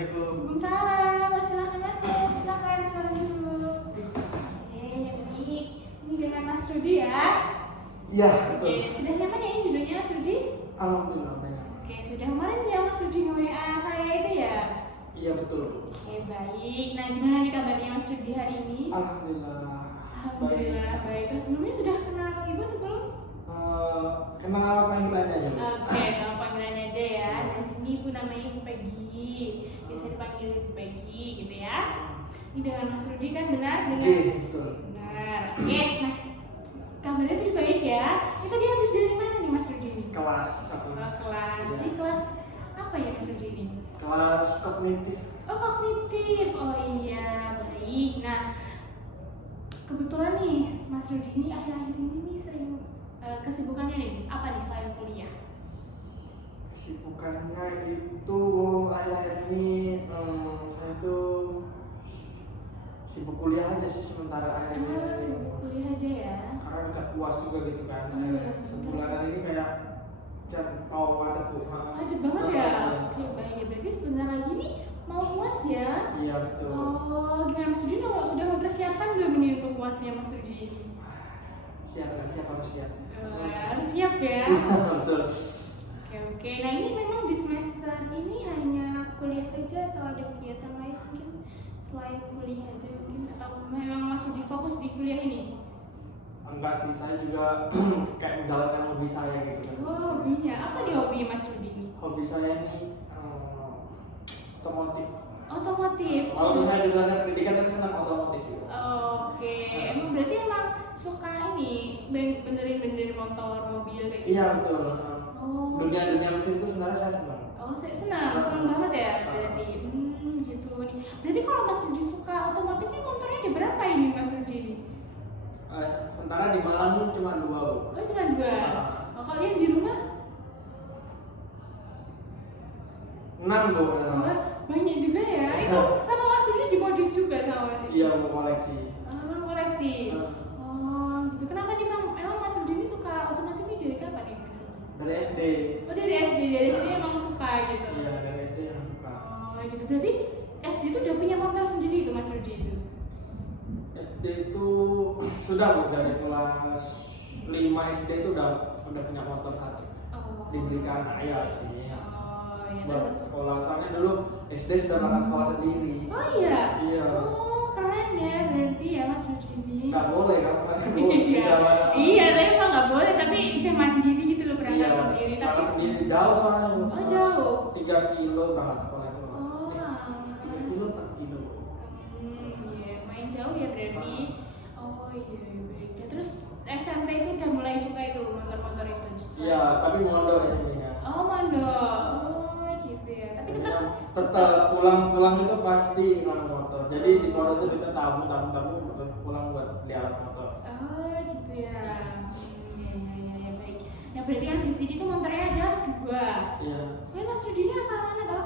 Waalaikumsalam, silakan masuk, silakan sekarang dulu. Oke, baik. Ini dengan Mas Rudi ya? Iya, betul. Oke, sudah nyaman ya ini duduknya Mas Rudi? Alhamdulillah. Oke, sudah kemarin ya Mas Rudi nge-WA saya itu ya? Iya, betul. Oke, baik. Nah, gimana nih kabarnya Mas Rudi hari ini? Alhamdulillah. Alhamdulillah, baik. Sebelumnya sudah kenal Ibu atau belum? Kenal panggilannya aja. Oke, nama panggilannya aja ya. Dan di sini Ibu namanya Ibu Peggy. Biasa dipanggil Ibu Peggy gitu ya. Ini dengan Mas Rudi kan benar? Oke, betul. Benar. Oke, nah kabarnya tadi baik ya. Ini tadi habis dari mana nih Mas Rudi? Kelas 1. Kelas. Ya. Jadi kelas apa ya Mas Rudi ini? Kelas kognitif. Oh, kognitif. Oh iya, baik. Nah, kebetulan nih Mas Rudi ini akhir-akhir ini nih sering kesibukannya nih apa nih selain kuliah? Kesibukannya itu akhir-akhir ini saya tuh sibuk kuliah aja sih sementara akhir ini. Sibuk kuliah aja ya. Karena dekat UAS juga gitu kan. Iya. Sebulanan ini kayak mau ada tuh. Padat banget ya. Oke, baik ya. Berarti sebentar lagi nih mau UAS ya? Iya, betul. Oh, gimana Mas Rudi sudah mempersiapkan belum ini untuk UASnya Mas Rudi? Siap harus siap. Harus siap ya. Betul. Oke. Nah ini memang di semester ini hanya kuliah saja atau ada kegiatan lain mungkin selain kuliah aja mungkin atau memang Mas Rudi fokus di kuliah ini? Enggak sih, saya juga kayak menjalankan hobi saya gitu kan. Oh, hobinya apa nih hobi Mas Rudi ini? Hobi saya ini otomotif. Otomotif. Kalau saya jurusan pendidikan tapi senang otomotif gitu. Oke. Emang berarti emang suka ini benerin motor, mobil kayak gitu? Iya, betul. Oh. Dunia mesin itu sebenarnya saya senang. Oh, saya senang banget ya berarti. Gitu nih. Berarti kalau Mas Rudi suka otomotif ini motornya ada berapa ini Mas Rudi ini? Sementara di Malang cuma 2, Bu. Oh, cuma 2. Oh, kalau yang di rumah? 6, Bu. Banyak juga ya. Itu sama Mas Rudi dimodif juga sama ini? Iya, mau koleksi. Emang koleksi? Oh, gitu. Kenapa nih Bang? Emang Mas Rudi ini suka otomotif ini dari kapan nih Mas Rudi? Dari SD. Oh, dari SD emang suka gitu? Iya, dari SD yang suka. Oh, gitu. Berarti SD itu udah punya motor sendiri itu Mas Rudi itu? SD itu sudah, Bu, dari kelas 5 SD itu udah punya motor 1. Oh. Dibelikan ayah sih. Oh, iya. Buat sekolah, soalnya dulu SD sudah berangkat sekolah sendiri. Oh iya? Iya. Oh, keren ya berarti ya Mas Rudi ini. Nggak boleh kan? Iya, tapi emang nggak boleh, tapi udah mandiri gitu loh berangkat sendiri. Tapi berangkat sendiri jauh soalnya, Bu. Oh, jauh. 3 kilo berangkat sekolah itu. Oh, 3 kilo, 4 kilo. Iya, main jauh ya berarti. Oh iya, baik. Ya, terus SMP itu udah mulai suka itu motor-motor itu? Iya, tapi mondok SMP-nya. Oh, mondok. Oh, gitu ya. Tapi tetap pulang itu pasti nganu motor. Jadi di pondok itu kita tabung pulang buat beli alat motor. Oh, gitu ya. Ya, baik. Ya berarti kan di sini tuh motornya ada 2. Iya. Mas Rudi ini asal mana toh?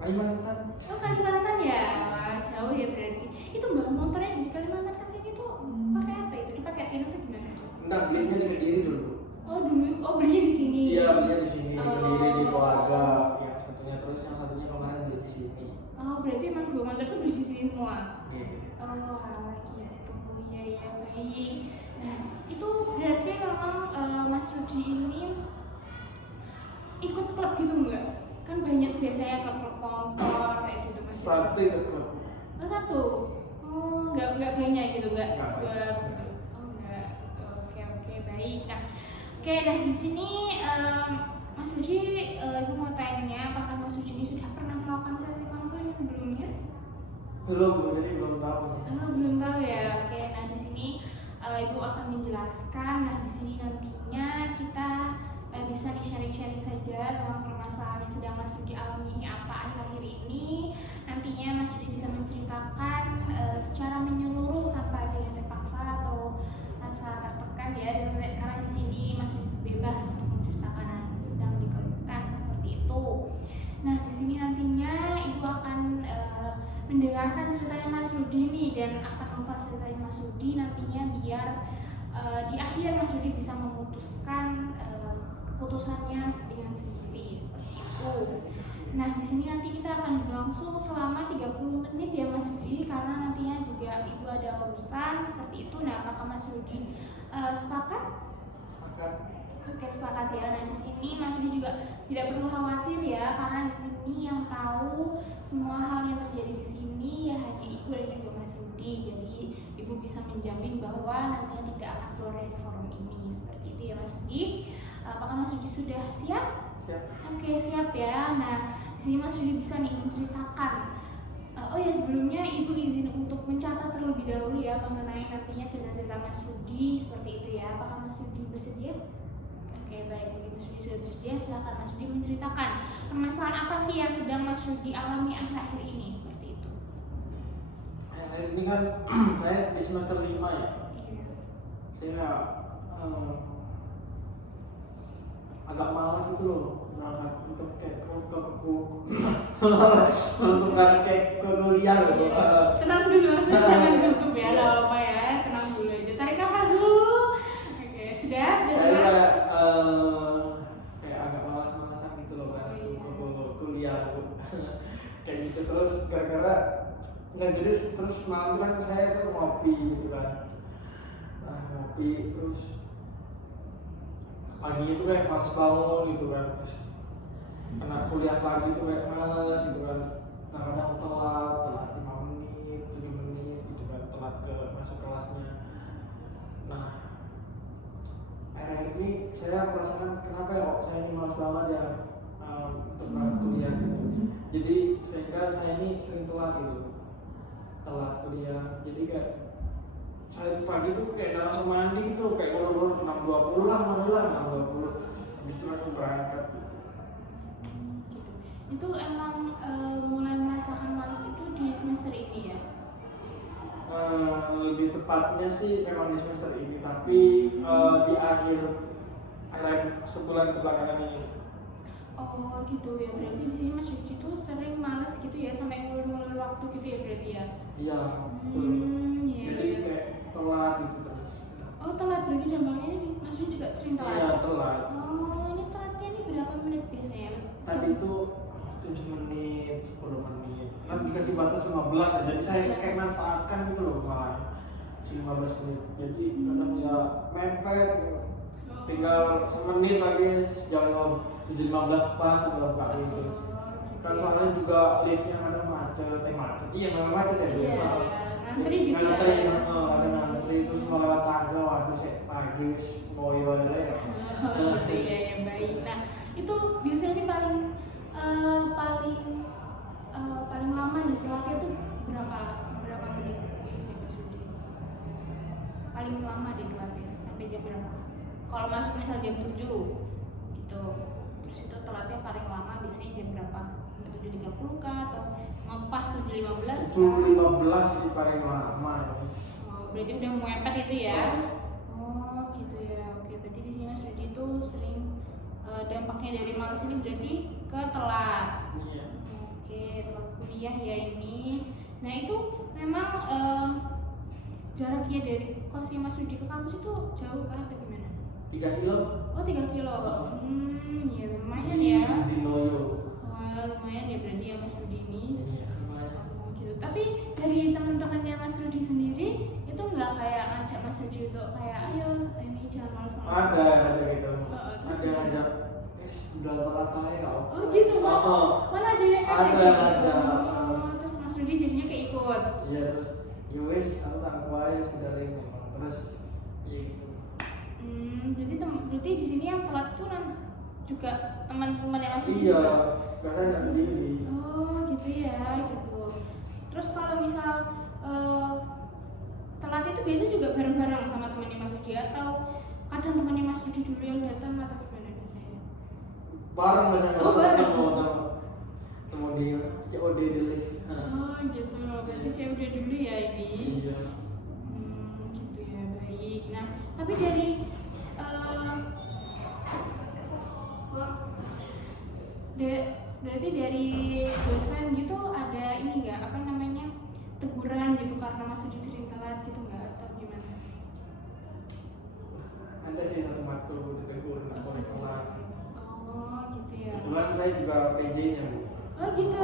Kalimantan. Oh, Kalimantan ya. Wah, jauh ya berarti. Itu bawa motornya dari Kalimantan ke sini tuh pakai apa itu? Dipakai Rino atau gimana? Enggak, belinya di Kediri dulu. Oh, dulu. Oh, belinya di sini. Iya, belinya di sini, di Kediri, di keluarga. Oh. Yang satunya terus yang satunya kemarin beli di sini. Oh, berarti emang 2 motor tuh beli di sini semua. Oke. Oh, alah gitu. Iya, baik. Nah, itu berarti memang Mas Rudi ini ikut klub gitu enggak? Kan banyak tuh biasanya klub-klub motor kayak gitu Mas. Satu ikut klub. Oh, 1. Oh, enggak banyak gitu enggak? Enggak. Oh, enggak. Oke, baik. Nah, di sini Mas Rudi, Ibu mau tanya apakah Mas Rudi ini sudah pernah melakukan sesi konseling sebelumnya? Belum, Bu, jadi belum tahu. Belum tahu ya. Oke, nah di sini Ibu akan menjelaskan. Nah, di sini nantinya kita bisa sharing-sharing saja tentang permasalahan yang sedang Mas Rudi alami apa akhir-akhir ini. Nantinya Mas Rudi bisa menceritakan secara menyeluruh tanpa ada yang terpaksa atau rasa tertekan ya. Dan karena di sini Mas Rudi bebas untuk menceritakan yang sedang dikeluhkan seperti itu. Nah, di sini nantinya Ibu akan mendengarkan ceritanya Mas Rudi nih dan akan memfasilitasi Mas Rudi nantinya biar di akhir Mas Rudi bisa memutuskan keputusannya dengan sendiri seperti itu. Nah, di sini nanti kita akan berlangsung selama 30 menit ya Mas Rudi, karena nantinya juga Ibu ada urusan seperti itu. Nah, apakah Mas Rudi sepakat? Sepakat. Oke, sepakat ya. Nah, di sini Mas Rudi juga tidak perlu khawatir ya, karena di sini yang tahu semua hal yang terjadi di sini ya hanya Ibu dan juga Mas Rudi. Jadi, Ibu bisa menjamin bahwa nantinya tidak akan keluar dari forum ini. Seperti itu ya Mas Rudi. Apakah Mas Rudi sudah siap? Siap. Oke, siap ya. Nah, di sini Mas Rudi bisa nih menceritakan. Oh ya, sebelumnya Ibu izin untuk mencatat terlebih dahulu ya mengenai nantinya cerita-cerita Mas Rudi seperti itu ya. Apakah Mas Rudi bersedia? Oke, baik. Jadi Mas Rudi sudah bersedia, silakan Mas Rudi menceritakan permasalahan apa sih yang sedang Mas Rudi alami akhir-akhir ini seperti itu. Akhir ini kan saya di semester 5 ya. Iya. Saya agak malas gitu loh berangkat untuk kayak untuk berangkat kayak ke kuliah gitu. Tenang dulu, Mas Rudi, jangan gugup ya, gak apa-apa ya. Tenang dulu aja. Tarik nafas dulu. Oke, sudah Saya tenang. kayak agak malas-malasan gitu loh kan ke kuliah gitu. Kayak gitu terus gara-gara nggak jadi terus malam itu kan saya tuh ngopi gitu kan. Nah, ngopi terus pagi itu kayak males bangun gitu kan, terus kena kuliah pagi itu kayak males gitu kan, kadang telat 5 menit 7 menit gitu kan, telat ke masuk kelasnya. Nah, akhir-akhir ini saya merasakan kenapa ya kok saya ini males banget ya untuk berangkat kuliah gitu. Jadi sehingga saya ini sering telat gitu, telat kuliah. Jadi kayak saya itu pagi tuh kayak udah langsung mandi gitu, kayak ulur 6.20 lah, 6.20 habis itu langsung berangkat gitu. Itu emang mulai merasakan malas itu di semester ini ya? Lebih tepatnya sih memang di semester ini, tapi di akhir sebulan kebelakangan ini. Oh gitu ya, berarti di sini Mas Rudi tuh sering malas gitu ya, sampai ngulur-ngulur waktu gitu ya berarti ya? Iya, betul. Iya. Jadi kayak telat gitu terus. Oh telat, berarti dampaknya ini Mas Rudi juga sering telat? Iya, telat. Oh, ini telatnya ini berapa menit biasanya? Tadi itu 7 menit, 10 menit. Kan dikasih batas 15 ya, jadi saya kayak manfaatkan gitu loh malah 15 menit. Jadi kadang ya mepet, tinggal semenit lagi jam 7.15 pas atau apa gitu. Kan soalnya juga liftnya kadang macet, iya memang macet ya. Iya, ngantri gitu ya. Ngantri, ada ngantri terus mau lewat tangga, waduh saya pagi ngoyo ya. Oh gitu ya, ya baik. Nah itu biasanya ini paling lama nih telatnya tuh berapa menit biasanya Mas Rudi? Paling lama deh telatnya sampai jam berapa? Kalau masuk misal jam 7 gitu, terus itu telatnya paling lama biasanya jam berapa? 7.30 kah atau ngepas 7.15? 7.15 sih paling lama. Oh, berarti udah mepet itu ya? Oh gitu ya. Oke, berarti di sini Mas Rudi itu sering dampaknya dari malas ini berarti ke telat. Iya. Oke, telat kuliah ya ini. Nah itu memang jaraknya dari kosnya Mas Rudi ke kampus itu jauh kah atau gimana? 3 kilo. Oh 3 kilo. Ya lumayan ya. Di Noyo. Wah lumayan ya berarti ya Mas Rudi ini. Iya, lumayan. Oh, gitu. Tapi dari teman-temannya Mas Rudi sendiri itu nggak kayak ngajak Mas Rudi untuk kayak ayo ini jangan malas-malas. Ada gitu. Terus Ada yang ngajak, udah telat aja. Oh gitu, mana ada yang ngajak Ada gitu? ngajak. Terus Mas Rudi jadinya kayak ikut. Iya terus, yowes aku tangku aja sudah lagi terus, gitu. Jadi berarti di sini yang telat itu juga teman-teman yang Mas Rudi Iya, juga. biasanya nggak sendiri. Oh gitu ya, gitu. Terus kalau misal telat itu biasanya juga bareng-bareng sama temannya Mas Rudi atau kadang temannya Mas Rudi dulu yang datang atau gimana biasanya? Bareng biasanya. Oh, bareng. Temu di COD dulu. Oh gitu, berarti saya udah dulu ya ini. Iya. Gitu ya, baik. Nah, tapi dari berarti dari dosen gitu ada ini nggak apa namanya teguran gitu karena Mas Rudi sering telat gitu nggak atau gimana? Ada sih satu matkul ditegur nggak boleh telat. Oh gitu ya. Kebetulan saya juga PJ-nya Bu. Oh gitu.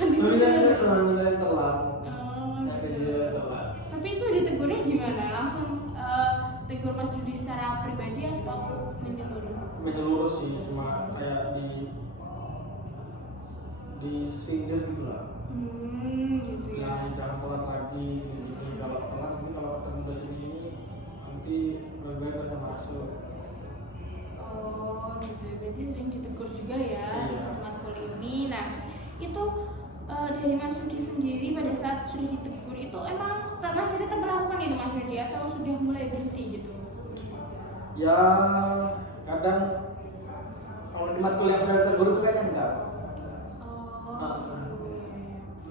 Sebenarnya sebenarnya telat. Oh, Ya gitu. dia telat. Tapi itu ditegurnya gimana? Langsung tegur Mas Rudi secara pribadi atau menyeluruh? Menyeluruh sih, cuma kayak di sindir gitu lah. Gitu Ya ya. jangan telat lagi gitu. Kalau telat mungkin kalau ketemu dosen ini nanti lebih baik bisa masuk. Oh gitu, berarti sering ditegur juga ya di Iya. satu matkul ini. Nah itu dari Mas Rudi sendiri pada saat sudah ditegur itu emang masih tetap melakukan itu Mas Rudi atau sudah mulai berhenti gitu? Ya kadang kalau di matkul yang sudah ditegur itu kayaknya enggak. Oh,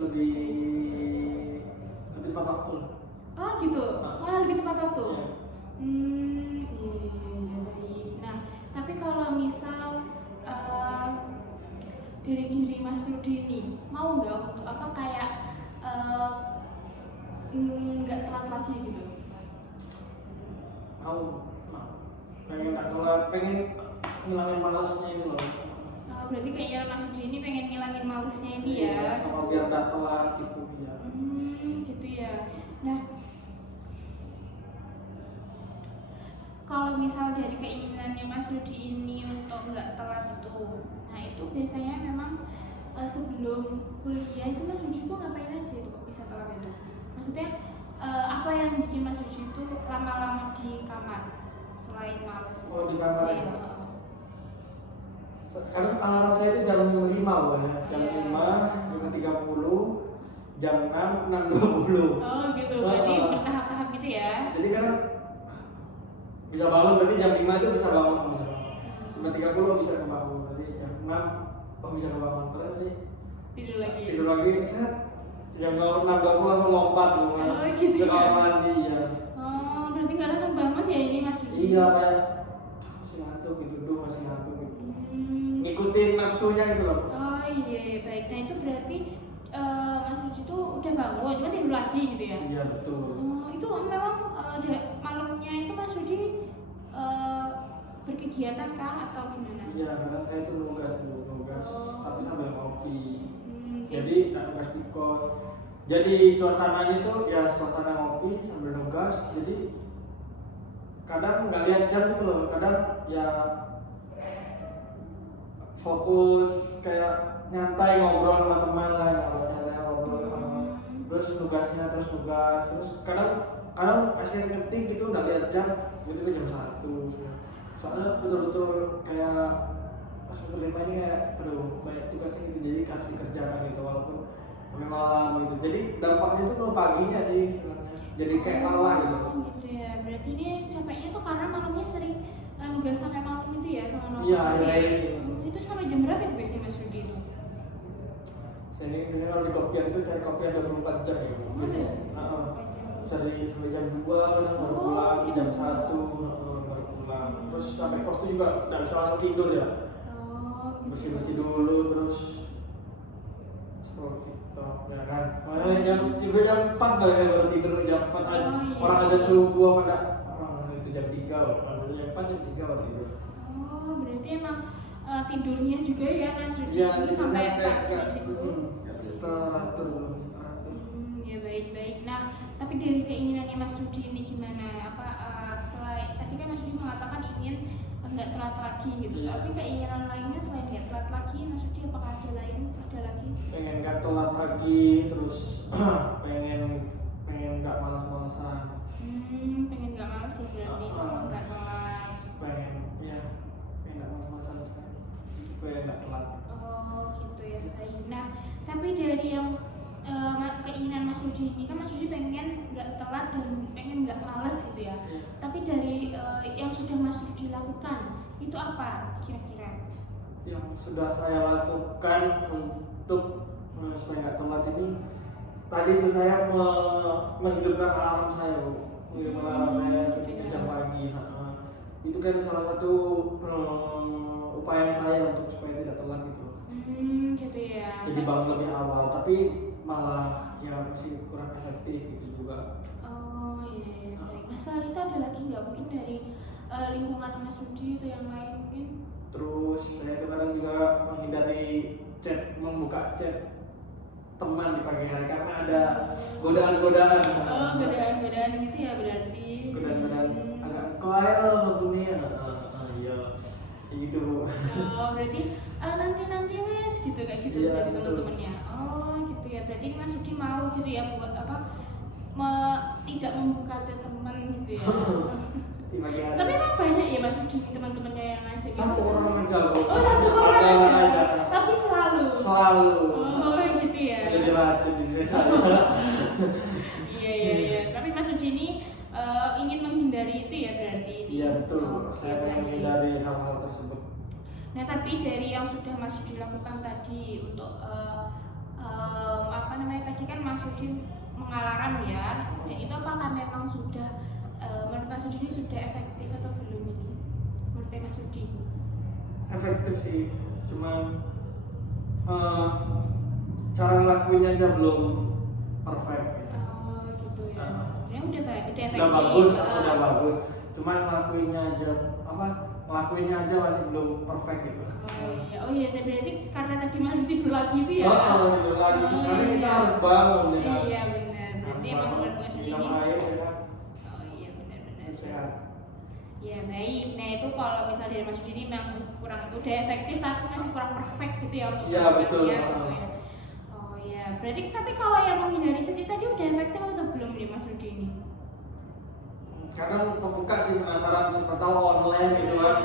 lebih tepat waktu. oh gitu, malah lebih tepat waktu. Iya. Iya, baik. Nah, tapi kalau misal dari diri Mas Rudi ini mau nggak untuk apa kayak nggak telat lagi gitu? Mau pengen nggak telat, pengen ngilangin malasnya itu loh. Berarti kayaknya Mas Rudi ini pengen ngilangin malesnya ini ya? Iya, kalau biar nggak telat gitu ya. Gitu ya. Nah, kalau misal dari keinginannya Mas Rudi ini untuk nggak telat itu, nah itu biasanya memang sebelum kuliah itu Mas Rudi itu ngapain aja itu kok bisa telat itu? Maksudnya apa yang bikin Mas Rudi itu lama-lama di kamar selain males? Oh, di kamar. Iya. Kadang alarm saya itu jam 5 loh ya. Jam Iya. 5, 5.30, jam 6, 6.20. Oh gitu, berarti bertahap-tahap gitu ya? Jadi kadang bisa bangun, berarti jam 5 itu bisa bangun. 5.30 bisa kebangun, berarti jam 6 bisa kebangun. Terus nanti Tidur lagi. tidur lagi, set jam 6.20 langsung lompat loh. Oh, gitu ke ya? kamar mandi ya. Oh, berarti nggak langsung bangun ya ini Mas Rudi? Iya, kayak masih ngantuk gitu, masih ngantuk gitu. Ngikutin nafsunya gitu loh. Oh iya, baik. Nah itu berarti Mas Rudi itu udah bangun, cuma tidur lagi gitu ya? Iya betul. Oh, itu memang malamnya itu Mas Rudi berkegiatan kah atau gimana? Iya, karena saya itu nugas Oh. tapi sambil ngopi. Gitu. Jadi nggak nugas di kos. Jadi suasananya tuh ya suasana ngopi sambil nugas. Jadi kadang nggak lihat jam gitu loh. Kadang ya fokus kayak nyantai ngobrol sama teman lah, nyantai ngobrol sama teman. Terus nugasnya terus nugas. Terus kadang asli ngetik gitu nggak lihat jam. Gitu jam 1. Soalnya betul-betul kayak pas semester 5 ini kayak aduh banyak tugasnya gitu, jadi harus dikerjakan gitu walaupun sampai malam gitu. Jadi dampaknya itu ke paginya sih sebenarnya, jadi kayak lelah gitu. Oh gitu ya, berarti ini capeknya tuh karena malamnya sering nugas sampai malam itu ya sama novel. Iya, akhir-akhir ini. Itu sampai jam berapa itu biasanya Mas Rudi itu? Saya ini biasanya kalau di kopian itu cari kopian 24 jam ya biasanya. Cari sampai jam 2 kadang baru pulang, jam 1 baru pulang. Terus sampai kos itu juga nggak bisa langsung tidur ya. Oh gitu. Bersih-bersih dulu terus scroll TikTok ya kan. Makanya jam 4 baru tidur jam 4 aja. Oh, iya. Orang aja subuh pada orang itu jam 3 loh. Jam 4 jam 3 baru tidur. Oh berarti emang tidurnya juga ya Mas Rudi Iya, ini sampai kayak pagi gitu. nggak bisa teratur. Ya baik-baik. Nah tapi dari keinginannya Mas Rudi ini gimana? Apa selain tadi kan Mas Rudi mengatakan ingin nggak telat lagi gitu. Iya. Tapi keinginan lainnya selain nggak telat lagi, Mas Rudi apakah ada lain? Ada lagi? Pengen nggak telat lagi, terus pengen nggak malas-malasan. Pengen nggak malas ya berarti kalau nggak telat. Pengen nggak malas-malasan sekali. Pengen nggak telat. Oh gitu ya baik. Nah tapi dari yang keinginan Mas Rudi ini kan Mas Rudi pengen nggak telat dan pengen nggak malas gitu ya. Tapi dari yang sudah Mas Rudi lakukan itu apa kira-kira? Yang sudah saya lakukan untuk supaya nggak telat ini, tadi itu saya menghidupkan alarm saya, menghidupkan alarm saya ketika jam pagi. Itu kan salah satu upaya saya untuk supaya tidak telat gitu. Gitu ya. Jadi bangun lebih awal, tapi malah ya masih kurang efektif gitu juga. Oh iya, baik. Nah selain itu ada lagi nggak mungkin dari lingkungan Mas Rudi itu yang lain mungkin? Terus saya tuh kadang juga menghindari membuka chat teman di pagi hari karena ada godaan-godaan. Oh, godaan-godaan gitu ya berarti. Godaan-godaan agak viral maupun nih. Iya. Gitu Bu. Oh, berarti nanti wes gitu kayak gitu Iya, berarti betul. teman-temannya. Oh, gitu ya. Berarti ini Mas Rudi mau gitu ya buat apa? Tidak membuka chat teman gitu ya. Di pagi hari. Tapi emang banyak ya Mas Rudi teman-temannya yang ngajak gitu. Satu orang aja Bu. Oh, satu orang Ada aja. Tapi selalu. Selalu. Oh, gitu ya. Jadi racun di desa. Iya. Tapi Mas Rudi ini ingin menghindari itu ya berarti. Iya betul. Oh, Saya baik. menghindari hal-hal tersebut. Nah, tapi dari yang sudah Mas Rudi lakukan tadi untuk apa namanya tadi kan Mas Rudi mengalarm ya. Dan itu apakah memang sudah menurut Mas Rudi ini sudah efektif atau belum ini? Menurut Mas Rudi? Efektif sih, cuman cara ngelakuinnya aja belum perfect. Oh, gitu ya. Sebenarnya udah baik, udah efektif. Udah bagus, udah bagus. Cuman ngelakuinnya aja masih belum perfect gitu. Oh iya, berarti karena tadi Mas Rudi tidur lagi itu ya? Tidur lagi sebenarnya kita harus bangun ya kan. Iya benar. Berarti emang menurut Mas Rudi ini. Minum air ya kan. Oh iya benar. Sehat. Ya baik. Nah itu kalau misalnya dari Mas Rudi ini memang kurang udah efektif tapi masih kurang perfect gitu ya untuk Iya, betul. ya, gitu ya. Oh iya. Berarti tapi kalau yang menghindari chat tadi udah efektif atau belum nih Mas Rudi ini? Kadang membuka sih penasaran siapa tahu online gitu kan.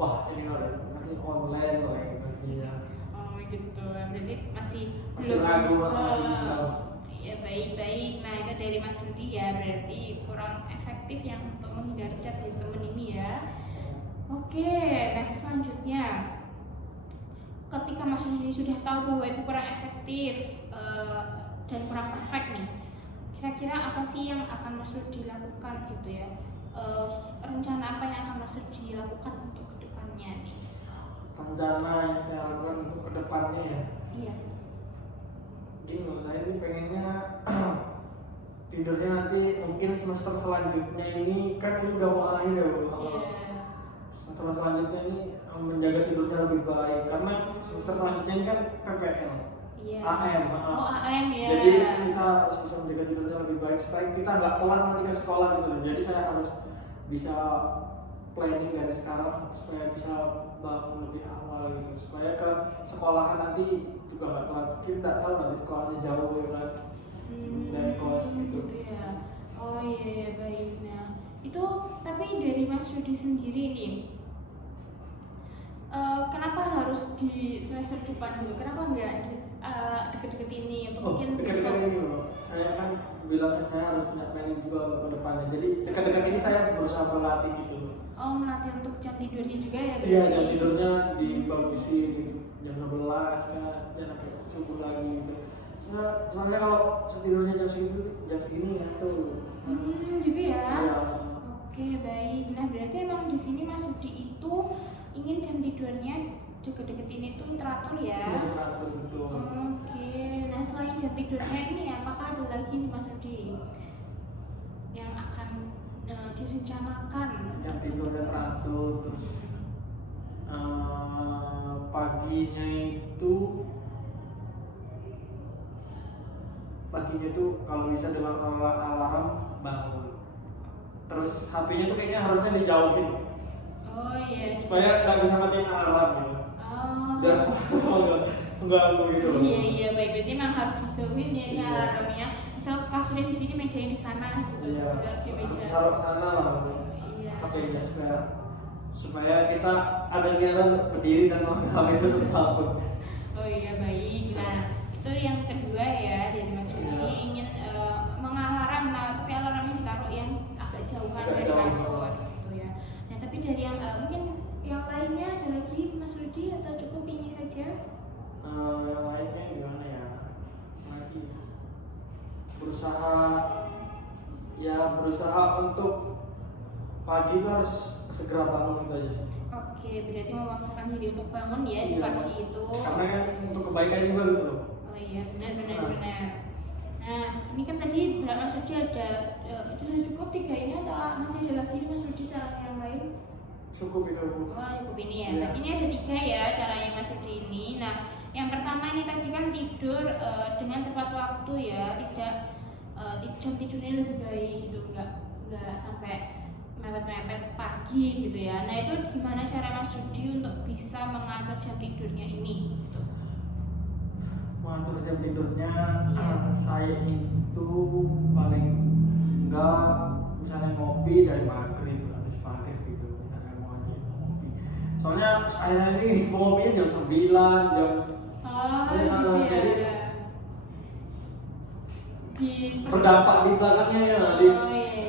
Wah ini nanti online kayak gitu ya. Oh gitu. Berarti masih Masih belum. ragu, masih belum. Ya baik. Nah itu dari Mas Rudi ya berarti kurang efektif yang untuk menghindari chat dari temen ini ya. Oke, nah selanjutnya ketika Mas Rudi sudah tahu bahwa itu kurang efektif dan kurang perfect nih, kira-kira apa sih yang akan Mas Rudi lakukan gitu ya? Rencana apa yang akan Mas Rudi lakukan untuk kedepannya nih? Rencana yang saya lakukan untuk kedepannya ya. Iya. Gini loh, saya ini pengennya tidurnya nanti mungkin semester selanjutnya ini kan ini udah mau akhir ya Bu. Iya. Semester selanjutnya ini menjaga tidurnya lebih baik karena semester selanjutnya ini kan PPL. Iya. AM. Oh AM ya. Jadi kita harus bisa menjaga tidurnya lebih baik supaya kita nggak telat nanti ke sekolah gitu loh. Jadi saya harus bisa planning dari sekarang supaya bisa bangun lebih awal gitu supaya ke sekolahan nanti juga nggak telat. Kita nggak tahu nanti sekolahnya jauh ya kan dari kos gitu. Ya. Oh iya baik. Nah itu tapi dari Mas Rudi sendiri nih. Kenapa harus di semester depan dulu? Kenapa nggak deket-deket ini? Mungkin Dekat-dekat ini loh. Saya kan bilangnya saya harus punya planning juga untuk ke depannya. Jadi dekat-dekat ini saya berusaha berlatih gitu loh. Oh melatih untuk jam tidurnya juga ya? Iya, jam tidurnya dibagusin gitu. Jam 11 kan, jangan sampai subuh lagi gitu. Soalnya kalau tidurnya jam segini ngantuk. Gitu ya. Iya. Oke baik. Nah berarti emang di sini Mas Rudi itu ingin jam tidurnya deket-deket ini tuh teratur ya? Iya, teratur betul. Oke. Nah selain jam tidurnya ini apakah ada lagi nih Mas Rudi yang akan direncanakan? Jam tidurnya teratur terus paginya itu kalau bisa dengan alarm bangun. Terus HP-nya tuh kayaknya harusnya dijauhin Oh iya. supaya nggak bisa matiin alarm gitu. Oh. Biar sama mengganggu gitu loh. Iya baik. Berarti memang harus dijauhin ya ini Iya. alarmnya. Misal kasurnya di sini, mejanya di sana gitu. Iya. Di meja. Taruh sana lah Iya. HP-nya supaya kita ada niatan untuk berdiri dan melakukan itu untuk bangun. Oh iya baik. Nah itu yang kedua ya dari Mas Rudi Iya. ingin mengalarm. Nah tapi alarmnya ditaruh yang agak jauhan Agak dari jauh. kasur gitu ya. Nah tapi dari yang mungkin yang lainnya ada lagi Mas Rudi atau cukup ini saja? Yang lainnya gimana ya? Lagi berusaha untuk pagi itu harus segera bangun gitu aja sih. Oke, berarti memaksakan diri untuk bangun ya di Iya. pagi itu. Karena kan untuk kebaikan juga gitu loh. Oh iya, benar. Nah. Nah, ini kan tadi Mas Rudi ada itu sudah cukup 3 ini atau masih ada lagi Mas Rudi cara yang lain? Cukup itu Bu. Oh, cukup ini ya. Iya. Berarti ini ada 3 ya caranya Mas Rudi ini. Nah, yang pertama ini tadi kan tidur dengan tepat waktu ya, tidak jam tidurnya lebih baik gitu, nggak sampai mepet-mepet pagi gitu ya. Nah itu gimana cara Mas Rudi untuk bisa mengatur jam tidurnya ini? Gitu. Mengatur jam tidurnya, Iya. saya itu paling enggak misalnya ngopi dari maghrib, habis maghrib gitu, misalnya mau aja ngopi. Soalnya saya ini ngopinya jam 9, jam Oh Ya, gitu ya. jadi Di berdampak di belakangnya ya, Oh, iya.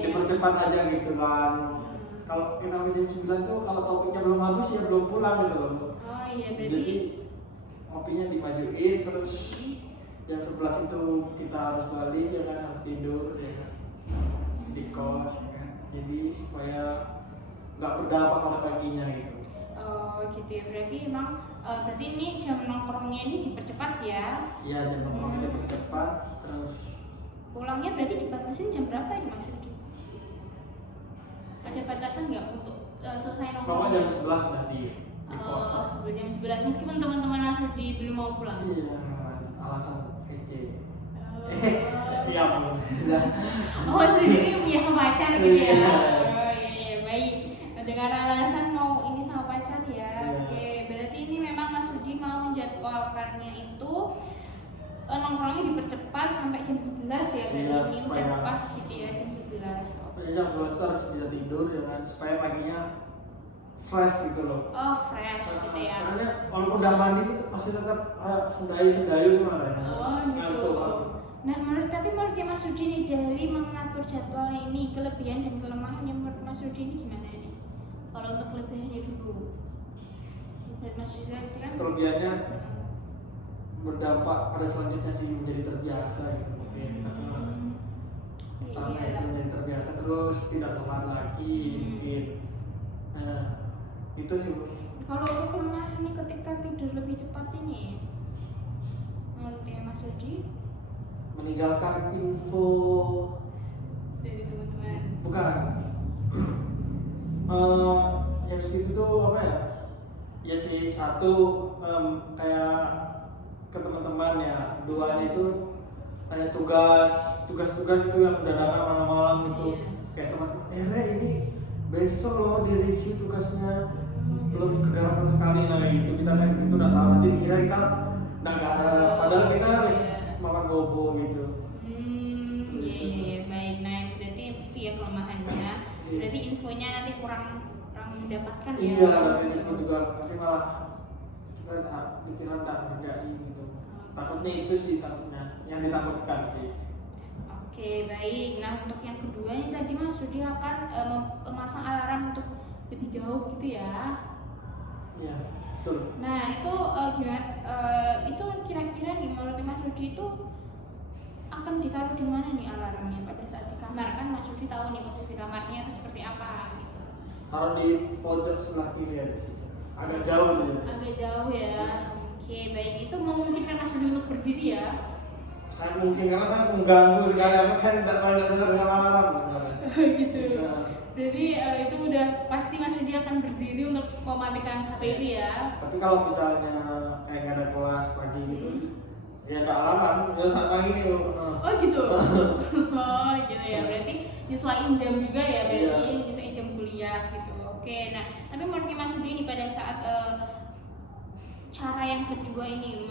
dipercepat aja gitu kan. Kalau kita jam 9 tuh kalau topiknya belum habis ya belum pulang gitu loh. Oh iya berarti. Jadi ngopinya dimajuin, terus jam 11 itu kita harus balik ya kan, harus tidur ya kan, di kos ya kan. Jadi supaya nggak berdampak pada paginya gitu. Oh gitu ya, berarti emang berarti ini jam nongkrongnya ini dipercepat ya? Iya, jam nongkrongnya dipercepat, terus Pulangnya berarti dibatasin jam berapa ini Mas Rudi? Ada batasan nggak untuk selesai kalau nongkrong? jam 11 nanti di kos. Sebelum jam 11 meskipun teman-teman Mas Rudi belum mau pulang. Iya, alasan VC. Oh. Iya, belum. Oh Mas Rudi ini punya pacar gitu ya? Iya. Oh iya baik. Dengan alasan mau ini sama pacar ya. Iya. Oke, berarti ini memang Mas Rudi mau menjadwalkannya itu nongkrongnya dipercepat sampai jam 11 ya, berarti Iya, ini udah supaya- pas gitu ya jam 11. Jadi jam 11 itu harus bisa tidur ya kan, supaya paginya fresh gitu loh. Oh fresh gitu ya. Soalnya walaupun udah mandi itu masih tetap sendayu gimana ya? Oh gitu. Ngantuk aku. Nah menurut Mas Rudi nih dari mengatur jadwal ini, kelebihan dan kelemahannya menurut Mas Rudi ini gimana ini? Kalau untuk kelebihannya dulu, dari Mas Rudi tadi kan. Kelebihannya berdampak pada selanjutnya sih menjadi terbiasa gitu mungkin. Karena itu menjadi terbiasa terus tidak telat lagi mungkin. Nah, itu sih. Kalau untuk kelemahannya ketika tidur lebih cepat ini, menurut Mas Rudi Meninggalkan info dari teman-teman. bukan yang segitu tuh apa ya? Ya sih satu kayak ke teman-teman ya, duanya itu kayak tugas-tugas itu yang udah datang malam-malam gitu. Iya. Kayak teman-teman, Re ini besok loh di review tugasnya belum kegarap sama sekali, nah kayak gitu kita kayak gitu udah tahu, nanti kira kita nggak garap, padahal kita harus makan bobo gitu. Iya baik. Nah berarti itu ya kelemahannya. Berarti infonya nanti kurang mendapatkan ya. Iya, dari itu juga tapi malah kita dikira nggak ngerjain gitu. Takutnya itu sih, takutnya yang ditakutkan sih. Oke baik. Nah untuk yang kedua ini tadi Mas Rudi akan memasang alarm untuk lebih jauh gitu ya. Iya, betul. Nah itu gimana? Itu kira-kira nih menurut Mas Rudi itu akan ditaruh di mana nih alarmnya pada saat di kamar? Kan Mas Rudi tahu nih posisi kamarnya itu seperti apa gitu. Taruh di pojok sebelah kiri aja sih, agak jauh tuh ya. Agak jauh ya. Oke baik. Itu memungkinkan Mas Rudi untuk berdiri ya? Saya mungkin karena saya mengganggu sekali, apa saya tidak pernah sadar dengan alarm. Gitu. Nah, Jadi itu udah pasti Mas Rudi akan berdiri untuk mematikan HP itu ya. tapi kalau misalnya kayak nggak ada kelas pagi gitu, ya ada alarm, ya saat pagi ini. Oh gitu. Oh gitu ya. Berarti nyesuaiin jam juga ya, berarti Iya. nyesuaiin jam kuliah gitu. Oke. Nah, tapi menurut Mas Rudi ini pada saat cara yang kedua ini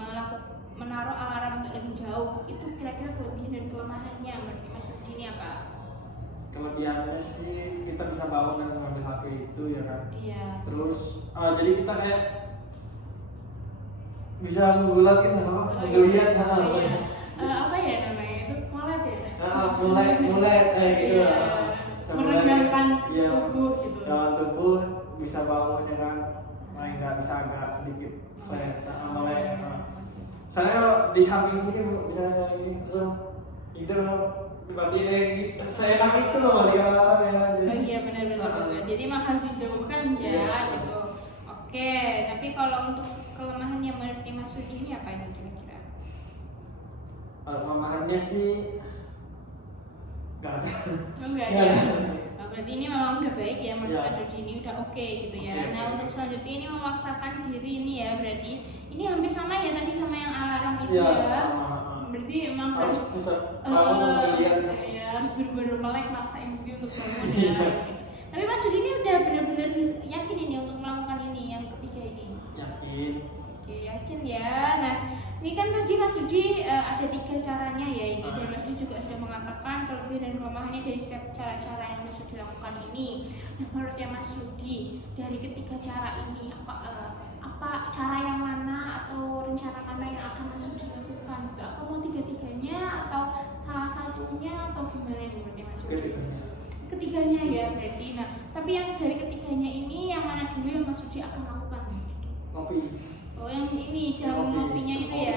menaruh alarm untuk lebih jauh, itu kira-kira kelebihan dan kelemahannya menurut Mas Rudi ini apa? Kelebihannya sih kita bisa bangun dan mengambil HP itu ya kan. Iya. Terus jadi kita kayak bisa menggulat kita apa? Oh, Ngelihat iya. apa Iya. ya? Apa ya namanya itu molet ya? Mulai gitu. Iya. Sambil Meregangkan iya, tubuh gitu. Dengan tubuh bisa bangun ya kan. Mulai nggak bisa agak sedikit fresh mulai. Saya kalau di samping ini misalnya saya ini langsung tidur dimatiin lagi. Saya enak itu loh balik alarm ya kan. Oh iya benar. Jadi emang harus dijauhkan ya Iya. gitu. Oke, tapi kalau untuk kelemahan yang menurut Mas Rudi ini apa ini kira-kira? Kalau kelemahannya sih nggak ada. Oh enggak Nggak ada. ada. Oh, berarti ini memang udah baik ya menurut Iya. Mas Rudi ini udah oke gitu ya. Oke. Nah untuk selanjutnya ini memaksakan diri ini ya berarti ini hampir sama ya tadi sama yang alarm lagi Iya, ya. sama. Berarti emang Harus harus bisa melihat. ya harus benar-benar melek maksain diri untuk bangun Iya. ya. Tapi Mas Yudi ini udah benar-benar yakin ini untuk melakukan ini yang ketiga ini. Yakin. Oke, yakin ya. Nah, ini kan tadi Mas Yudi ada 3 caranya ya. Ini dan Mas Yudi juga sudah mengatakan kelebihan dan kelemahannya dari setiap cara-cara yang Mas Yudi lakukan ini. Nah, menurutnya Mas Yudi dari ketiga cara ini apa cara yang mana atau rencana mana yang akan Mas Yudi lakukan gitu? Apa mau tiga-tiganya atau salah satunya atau gimana nih menurutnya Mas Yudi? Ketiganya. Ketiganya ya berarti. Nah, tapi yang dari ketiganya ini yang mana dulu yang Mas Yudi akan lakukan? Kopi. Oh yang ini jam ngopinya itu ya.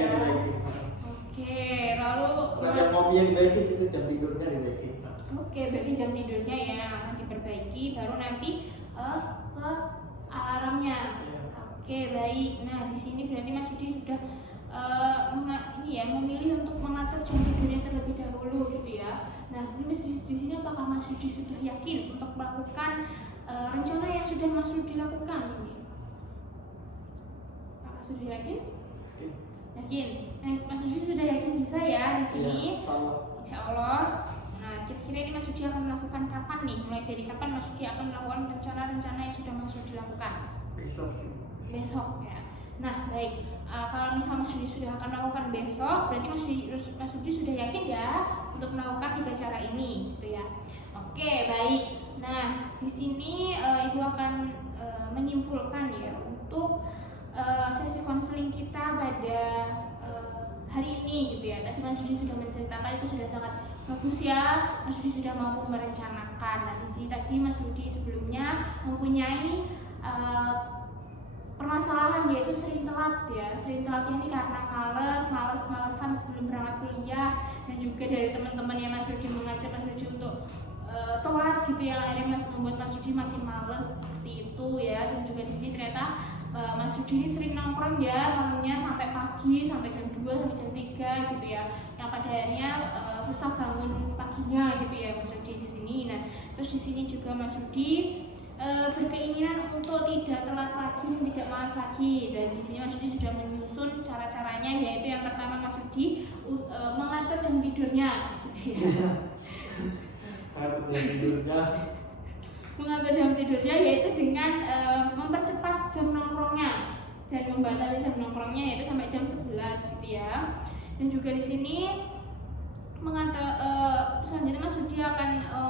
Oke, lalu Jam kopi yang dibaikin itu jam tidurnya dibaikin. oke, berarti jam tidurnya ya yang akan diperbaiki, baru nanti ke alarmnya. Iya. Oke, baik. Nah, di sini berarti Mas Yudi sudah ini ya memilih untuk mengatur jam tidurnya terlebih dahulu gitu ya. Nah, ini di sini apakah Mas Yudi sudah yakin untuk melakukan rencana yang sudah Mas Yudi lakukan ini? Apakah sudah yakin? Yakin. Nah, Mas Yudi sudah yakin bisa ya di sini. Iya, sama. Insya Allah. Nah, kira-kira ini Mas Yudi akan melakukan kapan nih? Mulai dari kapan Mas Yudi akan melakukan rencana-rencana yang sudah Mas Yudi lakukan? Besok sih. Besok ya. Nah, baik. Kalau misal Mas Yudi sudah akan melakukan besok, berarti Mas Yudi sudah yakin ya untuk melakukan 3 cara ini, gitu ya. Oke, baik. Nah, di sini Ibu akan menyimpulkan ya untuk sesi konseling kita pada hari ini gitu ya. Tadi Mas Yudi sudah menceritakan itu sudah sangat bagus ya. Mas Yudi sudah mampu merencanakan. Nah, di sini tadi Mas Yudi sebelumnya mempunyai permasalahan yaitu sering telat ya. Sering telatnya ini karena malesan sebelum berangkat kuliah, dan juga dari teman-teman yang Mas Yudi mengajak Mas Yudi untuk telat gitu ya, akhirnya membuat Mas Yudi makin males seperti itu ya. Dan juga di sini ternyata Mas Yudi ini sering nongkrong ya, malamnya sampai pagi, sampai jam 2 sampai jam 3 gitu ya. Yang pada akhirnya susah bangun paginya gitu ya Mas Yudi di sini. Nah, terus di sini juga Mas Yudi berkeinginan untuk tidak telat lagi dan tidak malas lagi, dan di sini Mas Yudi sudah menyusun cara-caranya, yaitu yang pertama Mas Yudi mengatur jam tidurnya gitu ya. Mengatur jam tidurnya. Mengatur jam tidurnya yaitu dengan mempercepat jam nongkrongnya dan membatasi jam nongkrongnya yaitu sampai jam 11 gitu ya. Dan juga di sini selanjutnya Mas Yudi akan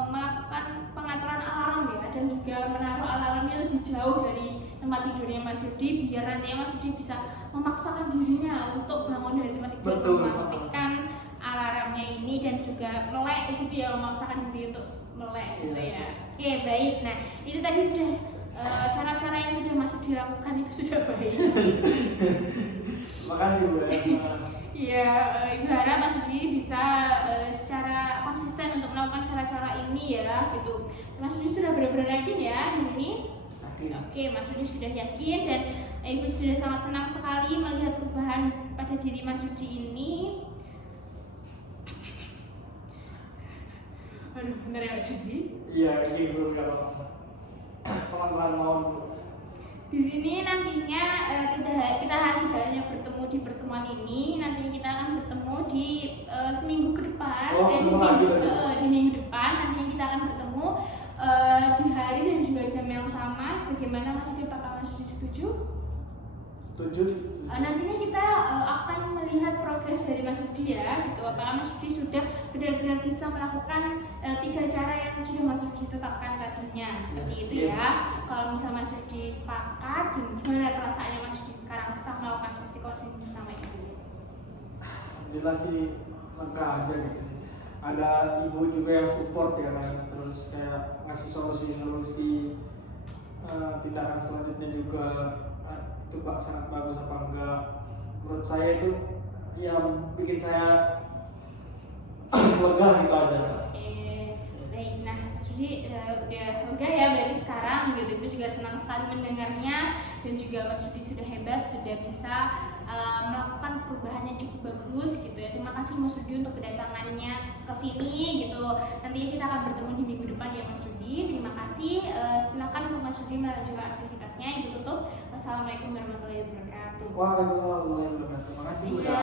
melakukan pengaturan alarm ya, dan juga menaruh alarmnya lebih jauh dari tempat tidurnya Mas Yudi, biar nantinya Mas Yudi bisa memaksakan dirinya untuk bangun dari tempat tidur, Betul. mematikan alarmnya ini, dan juga melek gitu ya, memaksakan diri untuk melek gitu ya. Oke, baik. Nah, itu tadi sudah cara-cara yang sudah Mas Yudi lakukan itu sudah baik. Makasih Bu. Iya, Ibu harap Mas Yudi bisa secara konsisten untuk melakukan cara-cara ini ya, gitu. Mas Yudi sudah benar-benar yakin ya di sini? Yakin. Oke, Mas Yudi sudah yakin, dan Ibu sudah sangat senang sekali melihat perubahan pada diri Mas Yudi ini. Aduh, bener ya Mas Yudi? Iya, ini belum apa-apa. Pelan-pelan mau. Di sini nantinya kita tidak hanya bertemu di pertemuan ini, nantinya kita akan bertemu di seminggu ke depan, di minggu depan nantinya kita akan bertemu di hari dan juga jam yang sama. Bagaimana Mas Yudi? Apakah Mas Yudi setuju? Setuju. Nantinya kita akan melihat progres dari Mas Yudi ya, gitu. Apakah Mas Yudi sudah benar-benar bisa melakukan 3 cara yang sudah Mas Yudi tetapkan tadinya, seperti itu ya. Kalau misalnya Mas Yudi sepakat, gimana perasaannya Mas Yudi sekarang setelah melakukan sesi coaching bersama Ibu? Alhamdulillah sih lega aja gitu sih. Ada ibu juga yang support ya kan, terus kayak ngasih solusi-solusi tindakan selanjutnya juga. Itu Pak sangat bagus apa enggak? Menurut saya itu yang bikin saya lega gitu aja. Oke, baik. Nah, Mas Yudi udah lega ya berarti sekarang gitu. Ibu juga senang sekali mendengarnya, dan juga Mas Yudi sudah hebat, sudah bisa melakukan perubahan yang cukup bagus gitu ya. Terima kasih Mas Yudi untuk kedatangannya ke sini gitu. Nantinya kita akan bertemu di minggu depan ya Mas Yudi. Terima kasih. Silakan untuk Mas Yudi melanjutkan aktivitasnya. Ibu tutup. Wassalamualaikum warahmatullahi wabarakatuh. Waalaikumsalam warahmatullahi wabarakatuh. Terima kasih.